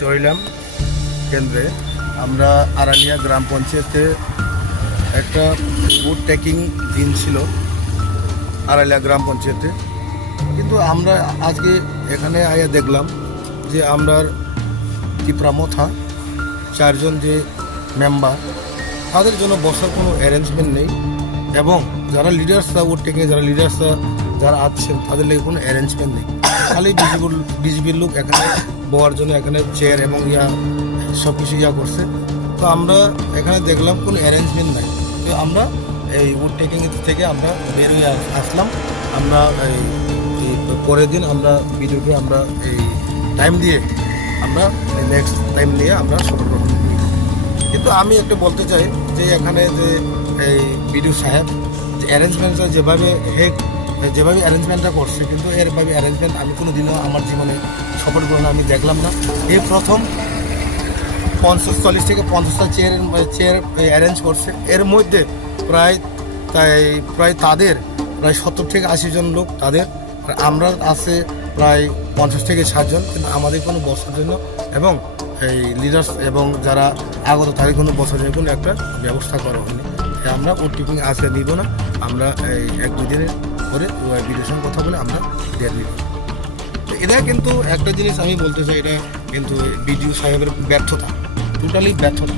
চরিলাম কেন্দ্রে আমরা আরালিয়া গ্রাম পঞ্চায়েতে একটা বুট ট্যাকিং দিন ছিল আরালিয়া গ্রাম পঞ্চায়েতে। কিন্তু আমরা আজকে এখানে আয়া দেখলাম যে আমরা টিপ্রামথা চারজন যে মেম্বার তাদের জন্য বসার কোনো অ্যারেঞ্জমেন্ট নেই এবং যারা লিডার্সরা ওর টেকিং যারা লিডার্সরা যারা আছেন, তাদের লেগে কোনো অ্যারেঞ্জমেন্ট নেই। খালি বিজেপির বিজেপির লোক এখানে বওয়ার জন্য এখানে চেয়ার এবং ইয়া সব কিছু ইয়া করছে। তো আমরা এখানে দেখলাম কোনো অ্যারেঞ্জমেন্ট নাই। তো আমরা এই উড টেকিং থেকে আমরা বেরিয়ে আসলাম। আমরা এই পরের দিন আমরা বিজেপি আমরা এই টাইম দিয়ে আমরা নেক্সট টাইম নিয়ে আমরা সফর করব কিন্তু আমি একটু বলতে চাই যে এখানে যে এই বিডিও সাহেব অ্যারেঞ্জমেন্টটা যেভাবে হেক যেভাবে অ্যারেঞ্জমেন্টটা করছে, কিন্তু এরভাবে অ্যারেঞ্জমেন্ট আমি কোনো দিনও আমার জীবনে সফর গ্রহণ আমি দেখলাম না। এই প্রথম পঞ্চাশ চল্লিশ থেকে পঞ্চাশটা চেয়ার চেয়ার অ্যারেঞ্জ করছে। এর মধ্যে প্রায় তাই, প্রায় তাদের প্রায় সত্তর থেকে আশি জন লোক তাদের আমরা আছে প্রায় পঞ্চাশ থেকে ষাটজন কিন্তু আমাদের কোনো বসার জন্য এবং এই লিডার্স এবং যারা আগত তাদের কোনো বসার জন্য কোনো একটা ব্যবস্থা করা হয়নি। আমরা ও টিফিন আজকে নিব না। আমরা এক, দুই দিনের পরে ভিডিওর সঙ্গে কথা বলে আমরা দেয়ার নিব এটা কিন্তু একটা জিনিস আমি বলতে চাই, এটা কিন্তু বিডিও সাহেবের ব্যর্থতা টোটালি ব্যর্থতা।